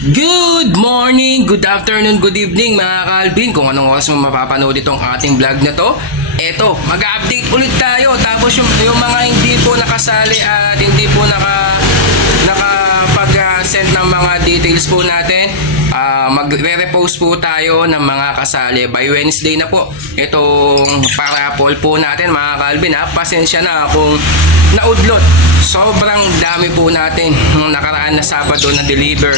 Good morning, good afternoon, good evening mga Kalvin. Kung anong oras mo mapapanood itong ating vlog na to, eto, mag-update ulit tayo. Tapos yung mga hindi po nakasali at hindi po nakapag-send ng mga details po natin, magre-repost po tayo ng mga kasali by Wednesday na po. Itong parapol po natin mga Kalvin, ha? Pasensya na kung naudlot. Sobrang dami po natin nung nakaraan na Sabado na deliver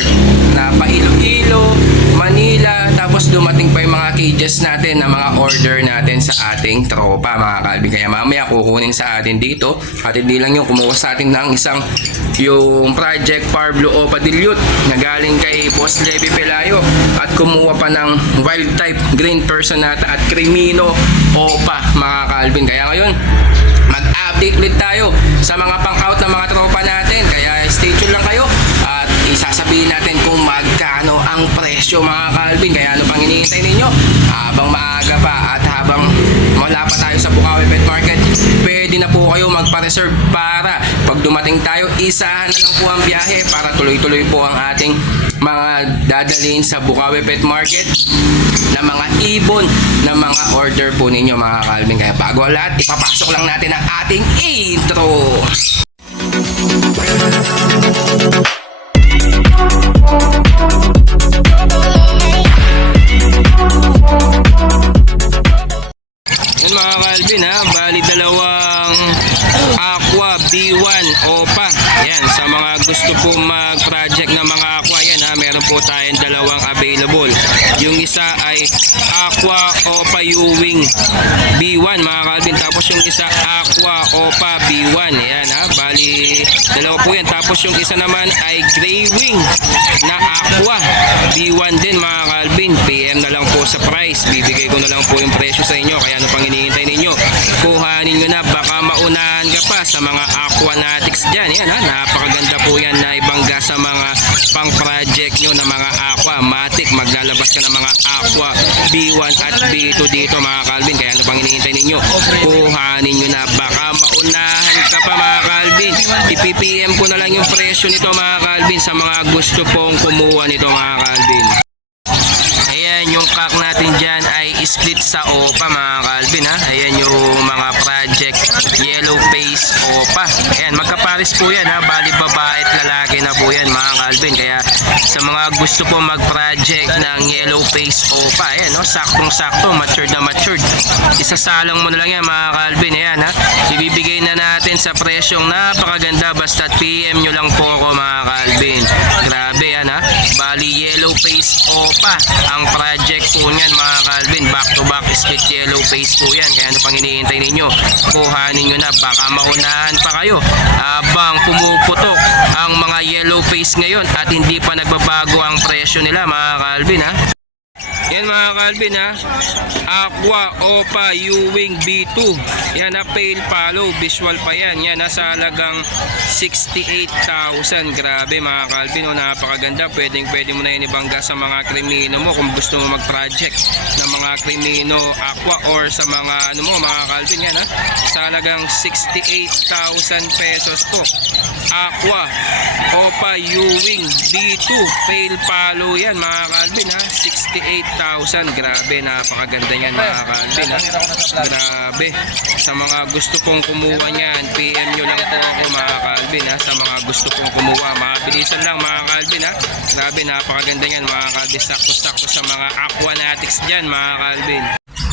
na pa Iloilo, Manila, tapos dumating pa yung mga cages natin na mga order natin sa ating tropa mga Kalvin. Kaya mamaya kukunin sa atin dito at hindi lang yung kumuha sa atin ng isang yung Project Pablo Opa Dilute na galing kay Boss Levi Pelayo at kumuha pa ng Wild Type Green Personata at Crimino Opa mga Kalvin. Kaya ngayon mag-update ulit tayo sa mga pang-out na mga tropa natin. Kaya stay tuned lang kayo at isasabihin natin kung magkano ang presyo mga Kalvin. Kaya ano pang hinihintay ninyo? Habang maaga pa at habang wala pa tayo sa Bukawi Pet Market, pwede na po kayo magpa-reserve para pag dumating tayo, isahan na lang po ang biyahe para tuloy-tuloy po ang ating mga dadalhin sa Bukawi Pet Market na mga ibon na mga order po ninyo mga Kalvin. Kaya bago lahat, ipapasok lang natin ang ating intro. Yan mga Kalvin, ha, bali dalawang Aqua B1 Opa. Yan, sa mga gusto po mag-project ng mga Aqua, yan ha, meron po tayong dalawang available. Yung isa ay Aqua Opa Ewing B1 mga Kalvin, tapos yung isa Aqua Opa B1. Yan ha, bali dalawa po yan. Tapos yung isa naman ay Gray Wing na Aqua B1 din mga Kalvin. PM na lang po sa price, bibigay ko na lang po yung presyo sa inyo. Kaya ano pang hinihintay ninyo? Kuhanin nyo na, baka maunahan ka pa sa mga Aquanatics dyan. Yan ha, napakaganda po yan na ibangga sa mga pang project nyo na mga Aqua Matic. Maglalabas ka ng mga Aqua B1 at B2 dito mga Kalvin. Kaya ano pang hinihintay ninyo? Kuhanin nyo na, baka maunahan ka pa mga Kalvin. I-PPM ko na lang yung presyo nito mga Kalvin sa mga gusto pong kumuha nito mga Kalvin. Ayan, yung cock natin dyan ay split sa Opa mga Kalvin ha. Ayan yung mga project yellow face Opa. Ayan, magkapares po yan ha. Bali babae at lalaki na po yan mga Kalvin. Kaya sa mga gusto po mag-project ng yellow face Opa, ayan no, saktong-sakto, matured na matured. Isasalang mo na lang yan mga Kalvin. Ayan ha, ibibigay na natin sa presyong napakaganda. Basta PM nyo lang po ako mga Kalvin. Grabe yan ha. Bali yellow face Opa ang project po niyan mga Kalvin. Back to back split yellow face po yan. Kaya ano pang hinihintay ninyo? Kuhanin nyo na, baka maunahan pa kayo habang pumuputok ang mga yellow face ngayon at hindi pa nagbabago ang presyo nila mga Kalvin ha. Yan mga Kalvin ha, Aqua Opa Ewing B2. Yan na, pale follow, visual pa yan. Yan, nasa halagang 68,000. Grabe mga Kalvin, oh, napakaganda. Pwede mo na yun ibangga sa mga Crimino mo kung gusto mo mag-project ng mga Crimino Aqua or sa mga ano mo mga Kalvin. Yan ha, sa halagang 68,000 pesos po. Aqua Opa Ewing B2, pale follow yan mga Kalvin ha, 68,000. Grabe, napakaganda yan mga Kalvin ha. Grabe, sa mga gusto pong kumuha niyan, PM nyo lang po ako mga Kalvin ha. Sa mga gusto pong kumuha, mabilisan lang mga Kalvin ha. Grabe, napakaganda yan mga Kalvin. Sakto-sakto sa mga Aquanatics dyan mga Kalvin.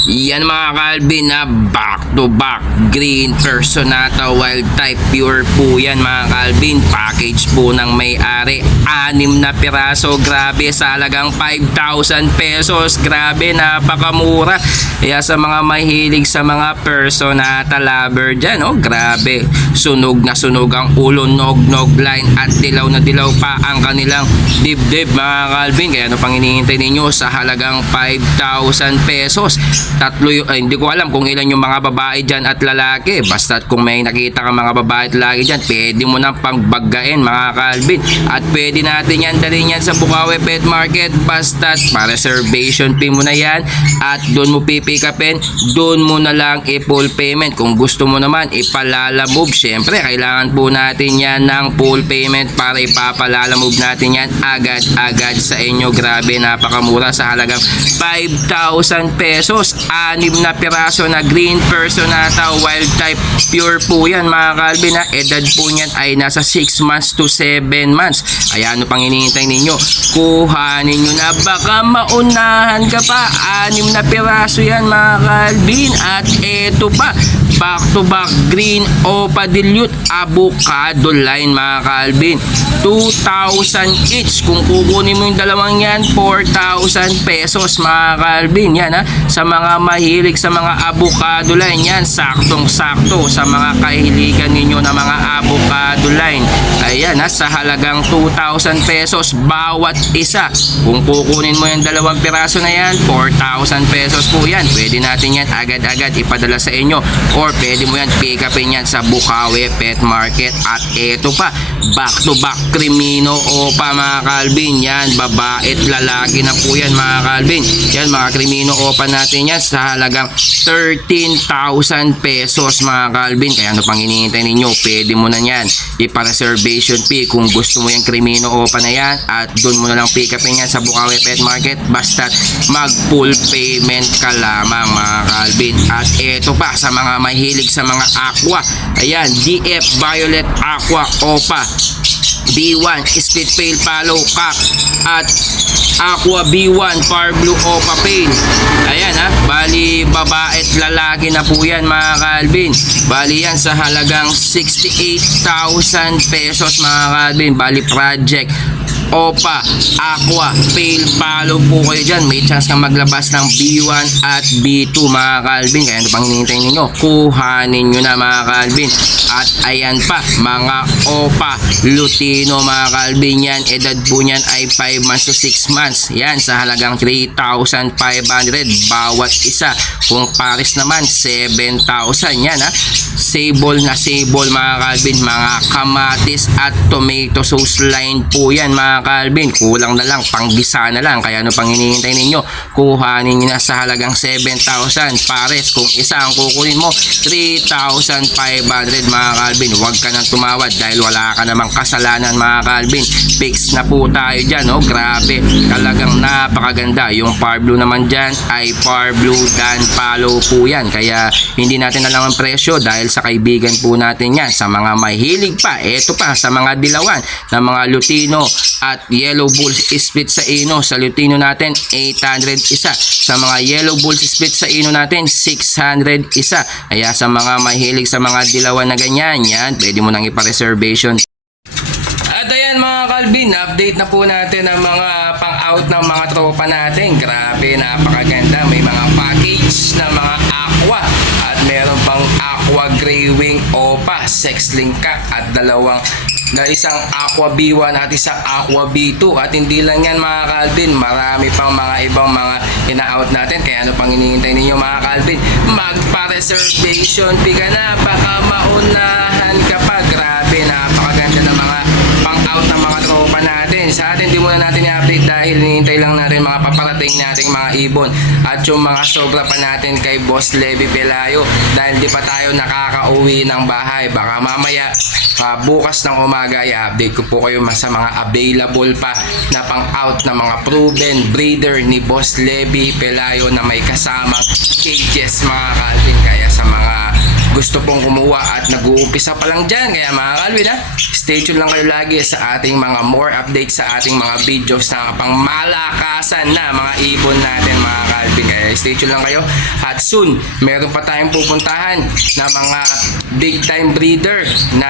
Yan mga Kalvin na back to back green Personata Wild Type, pure po yan mga Kalvin. Package po ng may-ari, 6 na piraso. Grabe, sa halagang 5,000 pesos. Grabe, napakamura. Kaya sa mga mahilig sa mga Personata lover dyan, oh, grabe, sunog na sunog ang ulo, nog line at dilaw na dilaw pa ang kanilang dibdib mga Kalvin. Kaya ano pang hinihintay ninyo? Sa halagang 5,000 pesos tatlo hindi ko alam kung ilan yung mga babae dyan at lalaki. Basta kung may nakita ka mga babae at lalaki dyan, pwede mo nang pangbagain mga Calvin. At pwede natin yan dalhin yan sa Bukawi Pet Market. Basta para reservation fee mo na yan at doon mo pipick upin, doon mo na lang i-full payment. Kung gusto mo naman ipalala move, syempre kailangan po natin yan ng full payment para ipapalala move natin yan agad-agad sa inyo. Grabe, napakamura sa halagang 5,000 pesos. 6 na piraso na green personata wild type pure po yan mga Calvin ha. Edad po niyan ay nasa 6 months to 7 months. Kaya ano pang hinihintay ninyo? Kuhanin nyo na, baka maunahan ka pa. 6 na piraso yan mga Calvin. At eto pa, back to back green Opa Dilute avocado line mga Calvin, 2,000 each. Kung kukunin mo yung dalawang yan, 4,000 pesos mga Calvin. Yan ha, sa mga mahilig sa mga avocado line, yan saktong sakto sa mga kahiligan ninyo na mga avocado line. Ayan ha, sa halagang 2,000 pesos bawat isa. Kung kukunin mo yung dalawang piraso na yan, 4,000 pesos po yan. Pwede natin yan agad-agad ipadala sa inyo, or pwede mo yan pick upin yan sa Bukawi Pet Market. At eto pa, back to back Crimino Opa mga Calvin. Yan, babae at lalaki na po yan mga Calvin. Yan mga Crimino Opa natin yan sa halagang 13,000 pesos mga Calvin. Kaya ano pang hinihintay ninyo? Pwede mo na yan ipa-reservation fee kung gusto mo yung Crimino Opa na yan, at doon mo na lang pick upin yan sa Bukawi Pet Market. Basta mag full payment ka lamang mga Calvin. At eto pa, sa mga mahilig sa mga aqua, ayan, DF Violet Aqua Opa B1 Split Pale Palo Cock at Aqua B1 Far Blue Opa Pale. Ayan ha, bali babae at lalaki na po yan mga Calvin. Bali yan sa halagang 68,000 pesos mga Calvin. Bali project Opa Aqua Pale Palo po kayo dyan. May chance kang maglabas ng B1 at B2 mga Calvin. Kaya ano pang hinihintay ninyo? Kuhanin nyo na mga Calvin. At ayan pa, mga Opa Lutino mga Calvin yan. Edad po niyan ay 5 months to 6 months. Yan sa halagang 3,500 bawat isa. Kung pares naman 7,000 yan ha. Sable na sable mga Calvin. Mga kamatis at tomato sauce line po yan mga Calvin. Kulang na lang, panggisa na lang. Kaya ano pang hinihintay ninyo? Kuhanin nyo na sa halagang 7,000 pares. Kung isa ang kukunin mo, 3,500 mga Calvin. Huwag ka nang tumawad dahil wala ka namang kasalanan mga Calvin. Fix na po tayo dyan. Oh. Grabe, talagang napakaganda. Yung Far Blue naman dyan ay Far Blue Dan Palo po yan. Kaya hindi natin alam ang presyo dahil sa kaibigan po natin yan. Sa mga mahilig pa, eto pa, sa mga dilawan na mga Lutino at Yellow Bulls Split sa Ino. Sa Lutino natin 800 isa, sa mga Yellow Bulls Split sa Ino natin 600 isa. Kaya sa mga mahilig sa mga dilawan na ganyan, yan, pwede mo nang ipa-reservation. At ayan mga Calvin, update na po natin ang mga pang-out ng mga tropa natin. Grabe, napakaganda. May mga package na mga aqua at meron pang aqua gray wing Opa, sex link ka at isang Aqua B1 at isang Aqua B2. At hindi lang yan mga Calvin, marami pang mga ibang mga ina-out natin. Kaya ano pang hinihintay ninyo mga Calvin? Magpa-reservation fee ka na, baka maunahan ka pa. Grabe, napakaganda ng mga pang-out ng mga tropa natin. Sa atin, di muna natin i-update dahil hinihintay lang natin mga paparating nating mga ibon at yung mga sobra pa natin kay Boss Levy Pelayo dahil di pa tayo nakakauwi ng bahay. Baka mamaya bukas ng umaga i-update ko po kayo sa mga available pa na pang-out na mga proven breeder ni Boss Levy Pelayo na may kasamang cages mga Calvin. Kaya sa mga gusto pong kumuha at nag-uumpisa pa lang dyan, kaya mga Calvin ha, stay tuned lang kayo lagi sa ating mga more updates sa ating mga videos na pang malakasan na mga ibon natin mga Calvin. Kaya stay tuned lang kayo at soon meron pa tayong pupuntahan na mga big time breeder na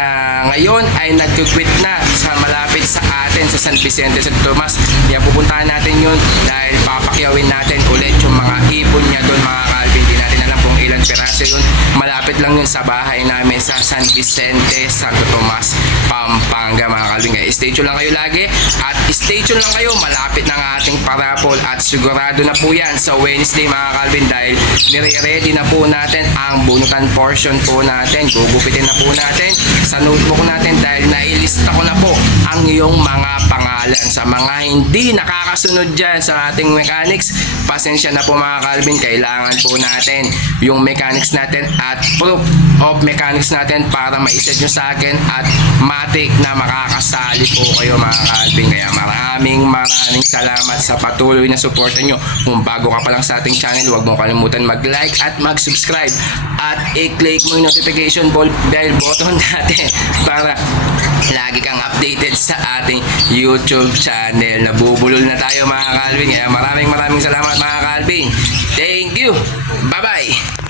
ngayon ay nag-quit na sa malapit sa atin sa San Vicente, San Tomas. Kaya pupuntahan natin yun dahil papakyawin natin ulit yung mga ibon niya doon mga Calvin. Hindi natin alam kung ilan piraso yun. Malapit lang yun sa bahay namin sa San Vicente, Santo Tomas, Pampanga mga Calvin. Kaya stay tuned lang kayo lagi at stay tuned lang kayo. Malapit na ang ating parapol at sigurado na po yan sa Wednesday mga Calvin dahil nire-ready na po natin ang bunutan portion po natin. Gugupitin na po natin sa notebook natin dahil nailista ko na po ang iyong mga pangalan. Sa mga hindi nakakasunod dyan sa ating mechanics, pasensya na po mga Calvin, kailangan po natin yung mechanics natin at proof of mechanics natin para maiset nyo sa akin at matik na makakasali po kayo mga Calvin. Kaya maraming salamat sa patuloy na suporta nyo. Kung bago ka pa lang sa ating channel, huwag mo kalimutan mag-like at mag-subscribe at i-click mo yung notification bell button natin para lagi kang updated sa ating YouTube channel. Nabubulol na tayo mga Calvin. Kaya maraming salamat mga Calvin. Thank you. Bye-bye.